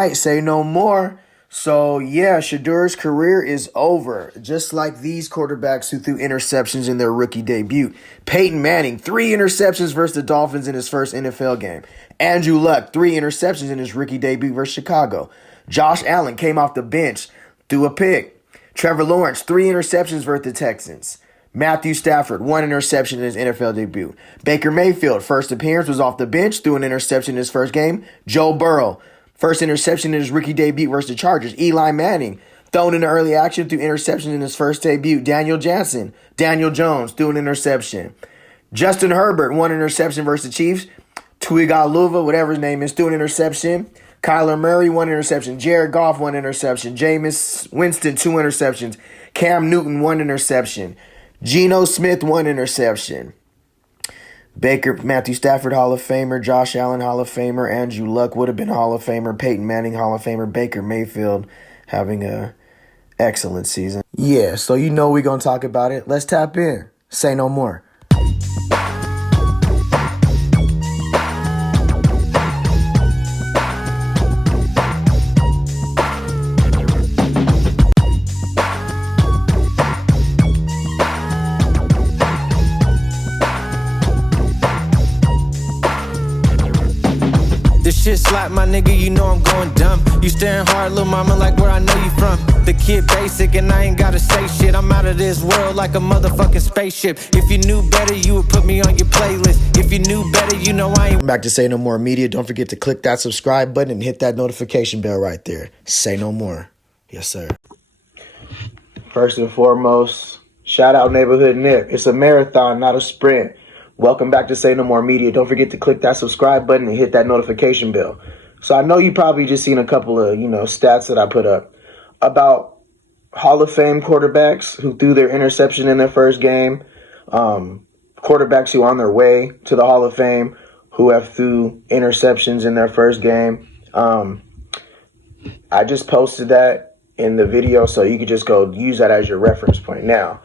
right, say no more. So, yeah, Shedeur's career is over, just like these quarterbacks who threw interceptions in their rookie debut. Peyton Manning, 3 interceptions versus the Dolphins in his first NFL game. Andrew Luck, 3 interceptions in his rookie debut versus Chicago. Josh Allen came off the bench, threw a pick. Trevor Lawrence, 3 interceptions versus the Texans. Matthew Stafford, 1 interception in his NFL debut. Baker Mayfield, first appearance, was off the bench, threw an interception in his first game. Joe Burrow, first interception in his rookie debut versus the Chargers. Eli Manning, thrown into early action through interception in his first debut. Daniel Jones, threw an interception. Justin Herbert, 1 interception versus the Chiefs. Tuigaluva, whatever his name is, threw an interception. Kyler Murray, 1 interception. Jared Goff, 1 interception. Jameis Winston, 2 interceptions. Cam Newton, 1 interception. Geno Smith, 1 interception. Matthew Stafford, Hall of Famer. Josh Allen, Hall of Famer. Andrew Luck would have been Hall of Famer. Peyton Manning, Hall of Famer. Baker Mayfield having a excellent season. Yeah, so you know we're going to talk about it. Let's tap in. Say no more. Shit slap, my nigga, you know I'm going dumb. You staring hard, little mama, like where I know you from. The kid basic and I ain't gotta say shit. I'm out of this world like a motherfucking spaceship. If you knew better, you would put me on your playlist. If you knew better, you know I ain't. Back to Say No More Media. Don't forget to click that subscribe button and hit that notification bell right there. Say no more. Yes, sir. First and foremost, shout out Neighborhood Nip. It's a marathon, not a sprint. Welcome back to Say No More Media. Don't forget to click that subscribe button and hit that notification bell. So I know you probably just seen a couple of, stats that I put up about Hall of Fame quarterbacks who threw their interception in their first game, quarterbacks who are on their way to the Hall of Fame who have threw interceptions in their first game. I just posted that in the video, so you could just go use that as your reference point. Now,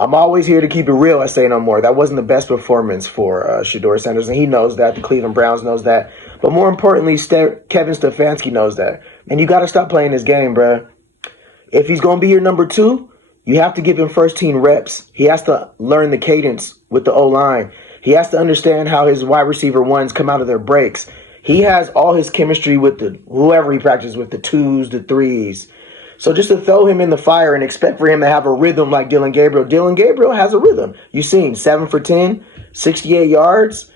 I'm always here to keep it real. I say no more. That wasn't the best performance for Shedeur Sanders, and he knows that. The Cleveland Browns knows that. But more importantly, Kevin Stefanski knows that. And you got to stop playing this game, bruh. If he's going to be your number 2, you have to give him first-team reps. He has to learn the cadence with the O-line. He has to understand how his wide receiver ones come out of their breaks. He has all his chemistry with whoever he practices with, the 2s, the 3s. So just to throw him in the fire and expect for him to have a rhythm like Dylan Gabriel. Dylan Gabriel has a rhythm. You've seen 7 for 10, 68 yards,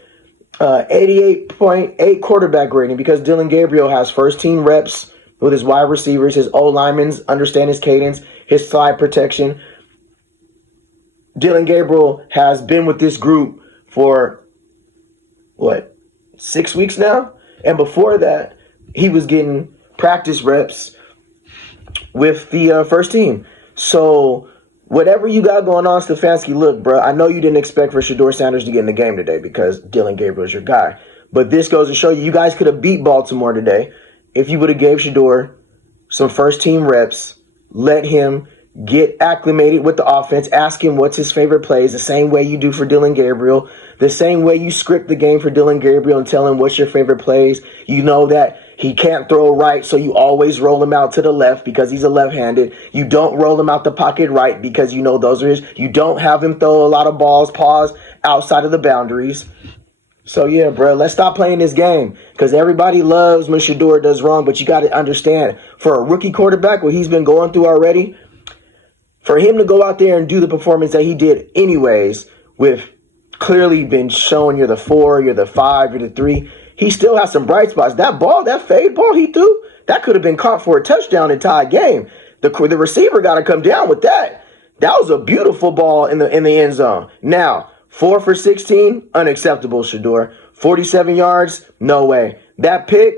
88.8 quarterback rating because Dylan Gabriel has first-team reps with his wide receivers, his O-linemen understand his cadence, his slide protection. Dylan Gabriel has been with this group for, 6 weeks now? And before that, he was getting practice reps with the first team. So whatever you got going on, Stefanski, look, bro, I know you didn't expect for Shedeur Sanders to get in the game today because Dylan Gabriel is your guy. But this goes to show you guys could have beat Baltimore today if you would have gave Shedeur some first-team reps, let him get acclimated with the offense, ask him what's his favorite plays, the same way you do for Dylan Gabriel, the same way you script the game for Dylan Gabriel and tell him what's your favorite plays. You know that he can't throw right, so you always roll him out to the left because he's a left-handed. You don't roll him out the pocket right because you know those are his. You don't have him throw a lot of balls, outside of the boundaries. So, yeah, bro, let's stop playing this game because everybody loves when Shedeur does wrong, but you got to understand, for a rookie quarterback, what he's been going through already, for him to go out there and do the performance that he did anyways, with clearly been showing you're the 4, you're the 5, you're the 3, he still has some bright spots. That ball, that fade ball he threw, that could have been caught for a touchdown and tied game. The receiver got to come down with that. That was a beautiful ball in the end zone. Now, 4 for 16, unacceptable, Shedeur. 47 yards, no way. That pick,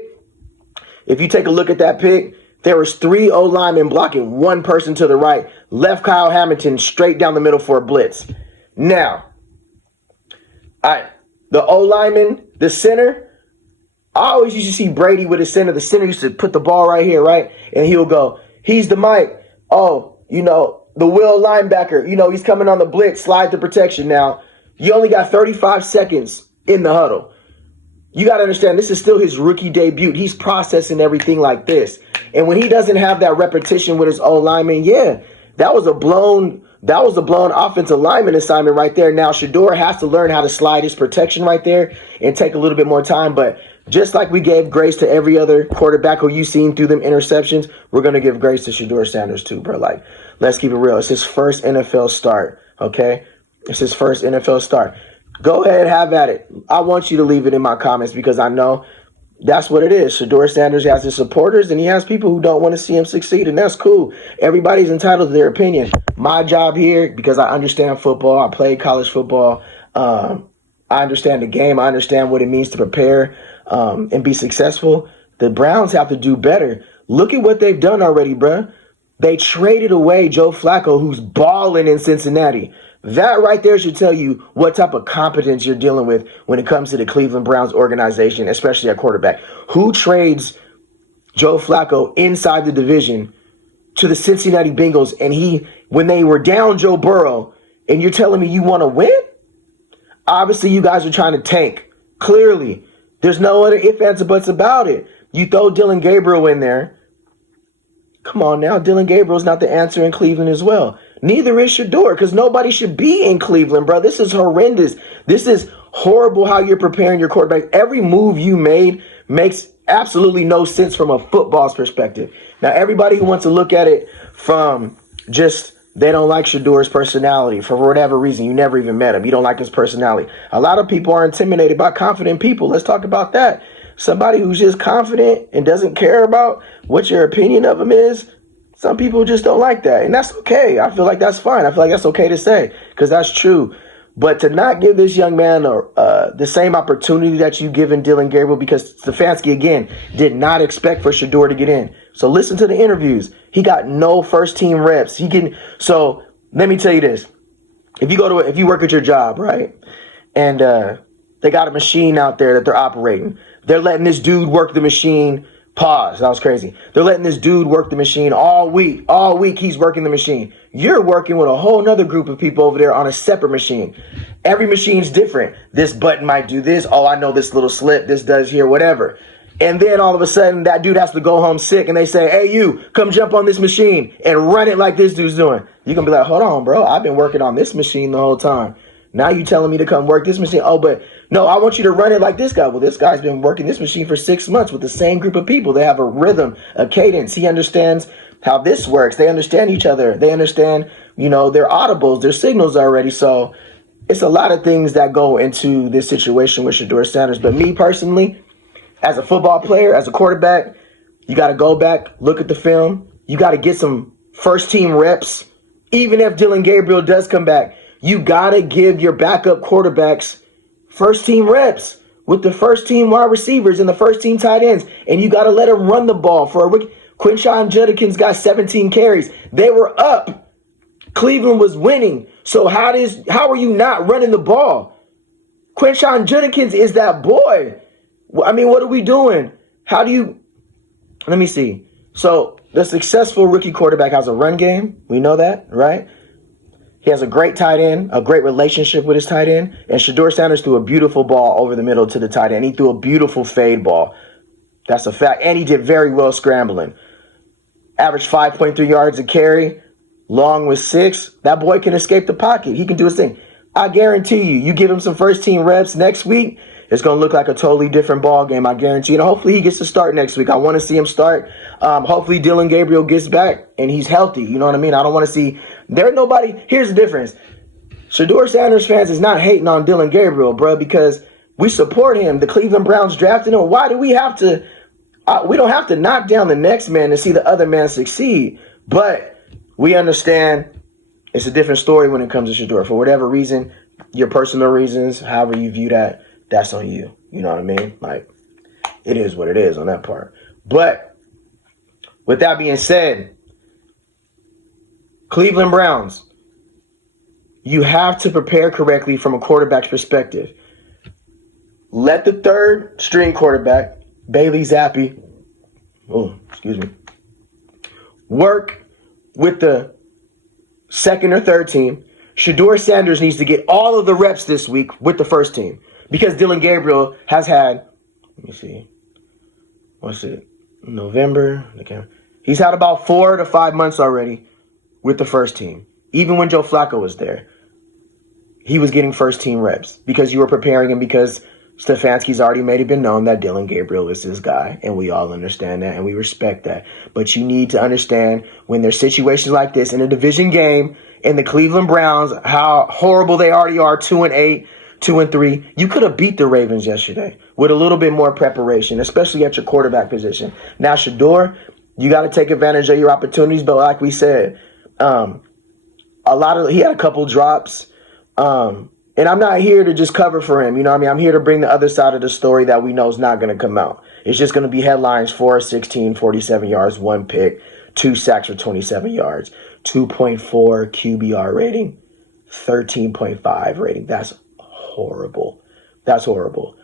if you take a look at that pick, there was 3 O-linemen blocking, 1 person to the right, left Kyle Hamilton straight down the middle for a blitz. Now, the O-lineman, the center, I always used to see Brady with his center. The center used to put the ball right here, right? And he'll go, he's the Mike. Oh, the Will linebacker, he's coming on the blitz, slide to protection. Now, you only got 35 seconds in the huddle. You got to understand, this is still his rookie debut. He's processing everything like this. And when he doesn't have that repetition with his old lineman, that was a blown offensive lineman assignment right there. Now, Shedeur has to learn how to slide his protection right there and take a little bit more time. But just like we gave grace to every other quarterback who you've seen through them interceptions, we're going to give grace to Shedeur Sanders too, bro. Like, let's keep it real. It's his first NFL start, okay? It's his first NFL start. Go ahead, have at it. I want you to leave it in my comments because I know that's what it is. Shedeur Sanders has his supporters and he has people who don't want to see him succeed, and that's cool. Everybody's entitled to their opinion. My job here, because I understand football, I played college football, I understand the game, I understand what it means to prepare and be successful. The Browns have to do better. Look at what they've done already, bruh. They traded away Joe Flacco, who's balling in Cincinnati. That right there should tell you what type of competence you're dealing with when it comes to the Cleveland Browns organization, especially at quarterback. Who trades Joe Flacco inside the division to the Cincinnati Bengals, and when they were down Joe Burrow, and you're telling me you want to win? Obviously, you guys are trying to tank. Clearly. There's no other ifs, ands, or buts about it. You throw Dylan Gabriel in there. Come on now, Dylan Gabriel's not the answer in Cleveland as well. Neither is Shedeur, because nobody should be in Cleveland, bro. This is horrendous. This is horrible how you're preparing your quarterback. Every move you made makes absolutely no sense from a football's perspective. Now, everybody who wants to look at it from just they don't like Shedeur's personality for whatever reason. You never even met him. You don't like his personality. A lot of people are intimidated by confident people. Let's talk about that. Somebody who's just confident and doesn't care about what your opinion of him is, some people just don't like that. And that's okay. I feel like that's fine. I feel like that's okay to say because that's true. But to not give this young man the same opportunity that you've given Dylan Gabriel, because Stefanski, again, did not expect for Shedeur to get in. So listen to the interviews. He got no first-team reps. So let me tell you this. If you work at your job, right, and they got a machine out there that they're operating, they're letting this dude work the machine. Pause. That was crazy. They're letting this dude work the machine all week. All week he's working the machine. You're working with a whole nother group of people over there on a separate machine. Every machine's different. This button might do this. Oh, I know this little slip. This does here, whatever. And then all of a sudden that dude has to go home sick and they say, hey, you, come jump on this machine and run it like this dude's doing. You're going to be like, hold on, bro. I've been working on this machine the whole time. Now you telling me to come work this machine. Oh, but no, I want you to run it like this guy. Well, this guy's been working this machine for 6 months with the same group of people. They have a rhythm, a cadence. He understands how this works. They understand each other. They understand, their audibles, their signals already. So it's a lot of things that go into this situation with Shedeur Sanders. But me personally, as a football player, as a quarterback, you got to go back, look at the film. You got to get some first-team reps. Even if Dylan Gabriel does come back, you got to give your backup quarterbacks first-team reps with the first-team wide receivers and the first-team tight ends. And you got to let them run the ball. For a rookie, Quinshon Judkins got 17 carries. They were up. Cleveland was winning. So how are you not running the ball? Quinshon Judkins is that boy. I mean, what are we doing? Let me see. So the successful rookie quarterback has a run game. We know that, right? He has a great tight end, a great relationship with his tight end. And Shedeur Sanders threw a beautiful ball over the middle to the tight end. He threw a beautiful fade ball. That's a fact. And he did very well scrambling. Averaged 5.3 yards a carry. Long with 6. That boy can escape the pocket. He can do his thing. I guarantee you give him some first-team reps next week, it's going to look like a totally different ball game, I guarantee. And hopefully he gets to start next week. I want to see him start. Hopefully Dylan Gabriel gets back and he's healthy. You know what I mean? I don't want to see – here's the difference. Shedeur Sanders fans is not hating on Dylan Gabriel, bro, because we support him. The Cleveland Browns drafted him. Why do we have to we don't have to knock down the next man to see the other man succeed. But we understand it's a different story when it comes to Shedeur. For whatever reason, your personal reasons, however you view that, that's on you. You know what I mean? Like, it is what it is on that part. But with that being said, Cleveland Browns, you have to prepare correctly from a quarterback's perspective. Let the third string quarterback, Bailey Zappi, work with the second or third team. Shedeur Sanders needs to get all of the reps this week with the first team, because Dylan Gabriel has had Let me see. What's it? November. Okay. He's had about 4 to 5 months already with the first team. Even when Joe Flacco was there, he was getting first team reps because you were preparing him, because Stefanski's already made it been known that Dylan Gabriel is his guy, and we all understand that and we respect that. But you need to understand, when there's situations like this in a division game, in the Cleveland Browns, how horrible they already are, 2-8, 2-3. You could have beat the Ravens yesterday with a little bit more preparation, especially at your quarterback position. Now, Shedeur, you got to take advantage of your opportunities, but like we said, he had a couple drops. And I'm not here to just cover for him. You know what I mean? I'm here to bring the other side of the story that we know is not going to come out. It's just going to be headlines: 4-16, 47 yards, 1 pick, 2 sacks for 27 yards, 2.4 QBR rating, 13.5 rating. That's horrible. That's horrible.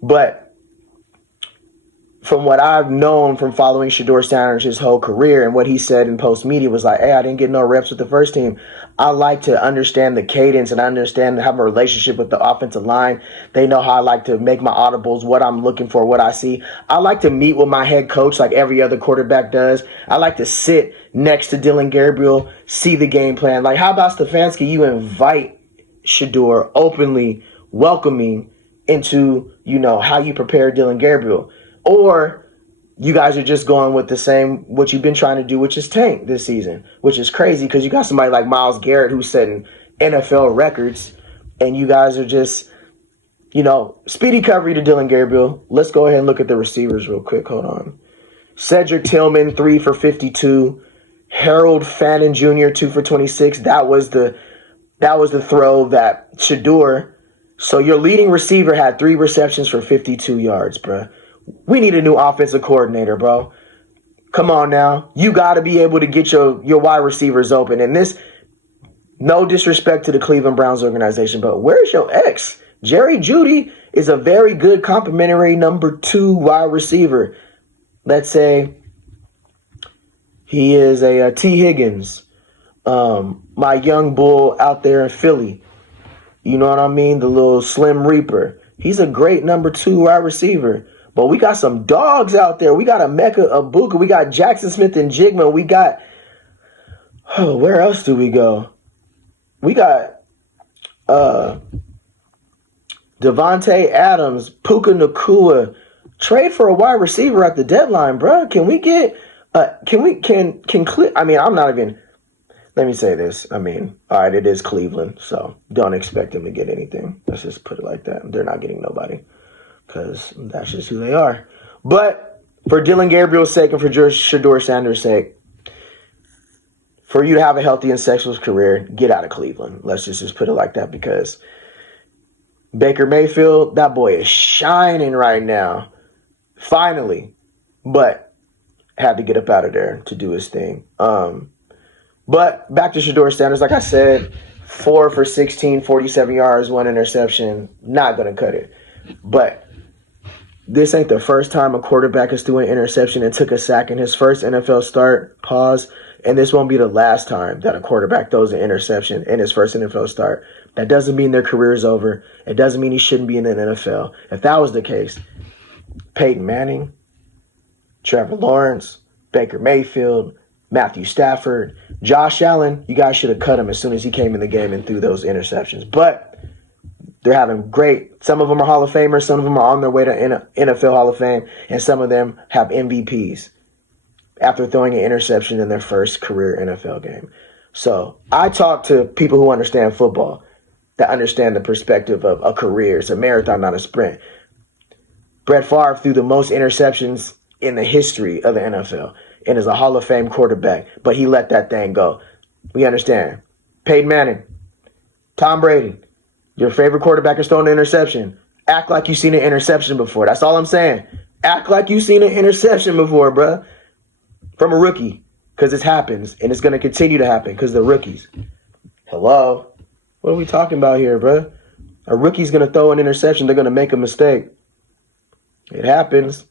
But from what I've known from following Shedeur Sanders his whole career, and what he said in post media was like, hey, I didn't get no reps with the first team. I like to understand the cadence and understand, have a relationship with the offensive line. They know how I like to make my audibles, what I'm looking for, what I see. I like to meet with my head coach like every other quarterback does. I like to sit next to Dylan Gabriel, see the game plan. Like, how about Stefanski? You invite Shedeur openly, welcoming into, how you prepare Dylan Gabriel. Or you guys are just going with the same, what you've been trying to do, which is tank this season, which is crazy because you got somebody like Myles Garrett who's setting NFL records, and you guys are just, speedy recovery to Dylan Gabriel. Let's go ahead and look at the receivers real quick. Hold on. Cedric Tillman, 3 for 52. Harold Fannin Jr., 2 for 26. That was the throw that Shedeur. So your leading receiver had 3 receptions for 52 yards, bruh. We need a new offensive coordinator, bro. Come on now. You got to be able to get your wide receivers open. And this, no disrespect to the Cleveland Browns organization, but where's your ex? Jerry Jeudy is a very good complimentary number 2 wide receiver. Let's say he is a T. Higgins, my young bull out there in Philly. You know what I mean? The little Slim Reaper. He's a great number 2 wide receiver. But we got some dogs out there. We got Emeka Egbuka. We got Jackson Smith and Jigma. We got, where else do we go? We got Devontae Adams, Puka Nacua. Trade for a wide receiver at the deadline, bro. Can we get, let me say this. All right, it is Cleveland, so don't expect them to get anything. Let's just put it like that. They're not getting nobody, because that's just who they are. But for Dylan Gabriel's sake and for Shedeur Sanders' sake, for you to have a healthy and sexless career, get out of Cleveland. Let's just put it like that, because Baker Mayfield, that boy is shining right now. Finally. But had to get up out of there to do his thing. But back to Shedeur Sanders, like I said, 4 for 16, 47 yards, 1 interception. Not going to cut it. But this ain't the first time a quarterback has threw an interception and took a sack in his first NFL start. Pause. And this won't be the last time that a quarterback throws an interception in his first NFL start. That doesn't mean their career is over. It doesn't mean he shouldn't be in the NFL. If that was the case, Peyton Manning, Trevor Lawrence, Baker Mayfield, Matthew Stafford, Josh Allen, you guys should have cut him as soon as he came in the game and threw those interceptions. But they're having great. Some of them are Hall of Famers. Some of them are on their way to NFL Hall of Fame. And some of them have MVPs after throwing an interception in their first career NFL game. So I talk to people who understand football, that understand the perspective of a career. It's a marathon, not a sprint. Brett Favre threw the most interceptions in the history of the NFL and is a Hall of Fame quarterback, but he let that thing go. We understand. Peyton Manning, Tom Brady, your favorite quarterback has thrown an interception. Act like you've seen an interception before. That's all I'm saying. Act like you've seen an interception before, bruh. From a rookie. Because it happens. And it's going to continue to happen because they're rookies. Hello? What are we talking about here, bruh? A rookie's going to throw an interception. They're going to make a mistake. It happens.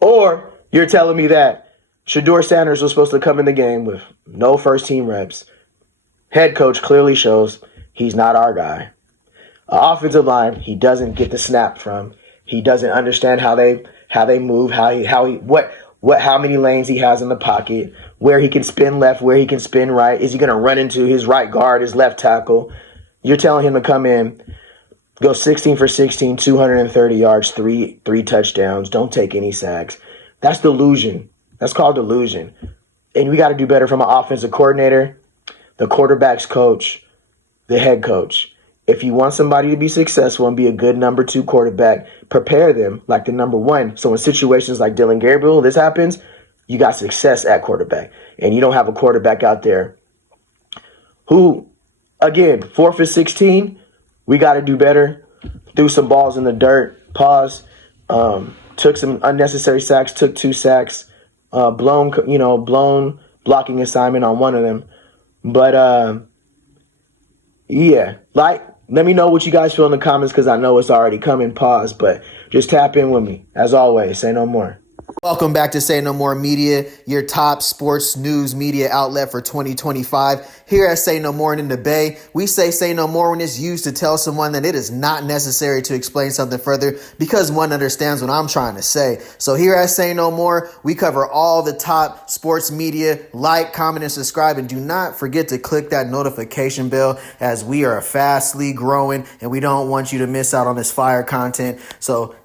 Or you're telling me that Shedeur Sanders was supposed to come in the game with no first-team reps. Head coach clearly shows he's not our guy. Offensive line, he doesn't get the snap from. He doesn't understand how they move, how many lanes he has in the pocket, where he can spin left, where he can spin right. Is he going to run into his right guard, his left tackle? You're telling him to come in, go 16 for 16, 230 yards, three touchdowns. Don't take any sacks. That's delusion. That's called delusion. And we got to do better from an offensive coordinator, the quarterback's coach, the head coach. If you want somebody to be successful and be a good number 2 quarterback, prepare them like the number 1. So in situations like Dylan Gabriel, this happens, you got success at quarterback. And you don't have a quarterback out there who, again, 4 for 16, we got to do better. Threw some balls in the dirt, pause, took some unnecessary sacks, took 2 sacks, blown blocking assignment on one of them. But, yeah, let me know what you guys feel in the comments because I know it's already coming, pause, but just tap in with me. As always, say no more. Welcome back to Say No More Media, your top sports news media outlet for 2025. Here at Say No More in the Bay, we say no more when it's used to tell someone that it is not necessary to explain something further because one understands what I'm trying to say. So here at Say No More, we cover all the top sports media. Like, comment, and subscribe, and do not forget to click that notification bell as we are fastly growing and we don't want you to miss out on this fire content. So